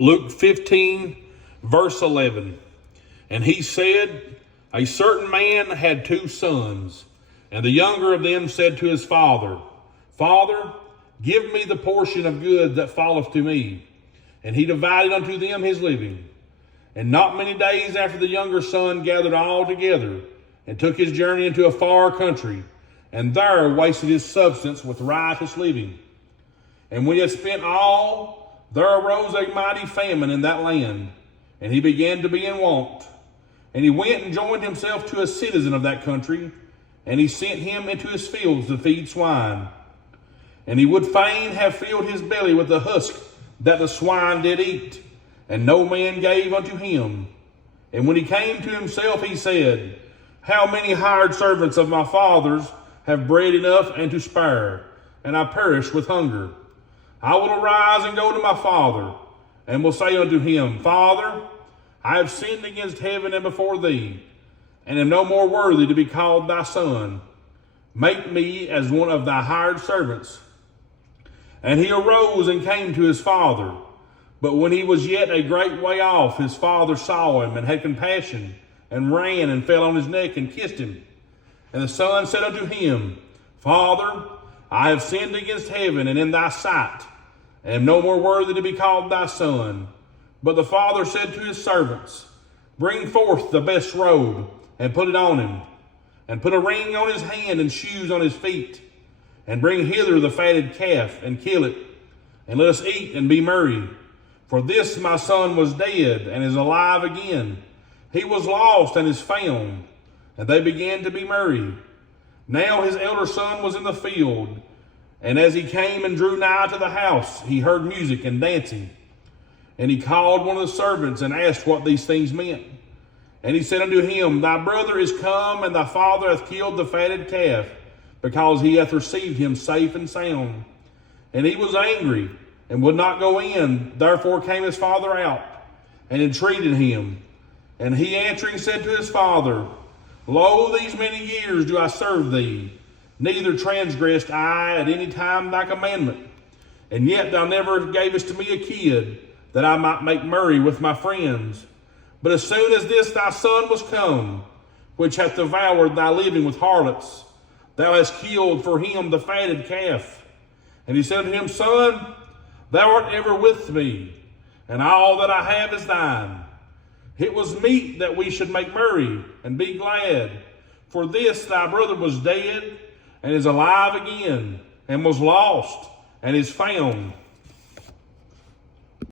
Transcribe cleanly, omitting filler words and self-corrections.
Luke 15, verse 11. And he said, a certain man had 2 sons, and the younger of them said to his father, Father, give me the portion of good that falleth to me. And he divided unto them his living. And not many days after, the younger son gathered all together, and took his journey into a far country, and there wasted his substance with riotous living. And when he had spent all, there arose a mighty famine in that land, and he began to be in want. And he went and joined himself to a citizen of that country, and he sent him into his fields to feed swine. And he would fain have filled his belly with the husk that the swine did eat, and no man gave unto him. And when he came to himself, he said, How many hired servants of my father's have bread enough and to spare, and I perish with hunger? I will arise and go to my father, and will say unto him, Father, I have sinned against heaven and before thee, and am no more worthy to be called thy son. Make me as one of thy hired servants. And he arose and came to his father. But when he was yet a great way off, his father saw him, and had compassion, and ran and fell on his neck and kissed him. And the son said unto him, Father, I have sinned against heaven and in thy sight, and am no more worthy to be called thy son. But the father said to his servants, Bring forth the best robe, and put it on him, and put a ring on his hand and shoes on his feet. And bring hither the fatted calf, and kill it, and let us eat and be merry. For this my son was dead, and is alive again. He was lost, and is found. And they began to be merry. Now his elder son was in the field, and as he came and drew nigh to the house, he heard music and dancing. And he called one of the servants, and asked what these things meant. And he said unto him, Thy brother is come, and thy father hath killed the fatted calf, because he hath received him safe and sound. And he was angry, and would not go in. Therefore came his father out, and entreated him. And he answering said to his father, Lo, these many years do I serve thee, neither transgressed I at any time thy commandment. And yet thou never gavest to me a kid, that I might make merry with my friends. But as soon as this thy son was come, which hath devoured thy living with harlots, thou hast killed for him the fatted calf. And he said to him, Son, thou art ever with me, and all that I have is thine. It was meet that we should make merry and be glad. For this thy brother was dead, and is alive again, and was lost, and is found.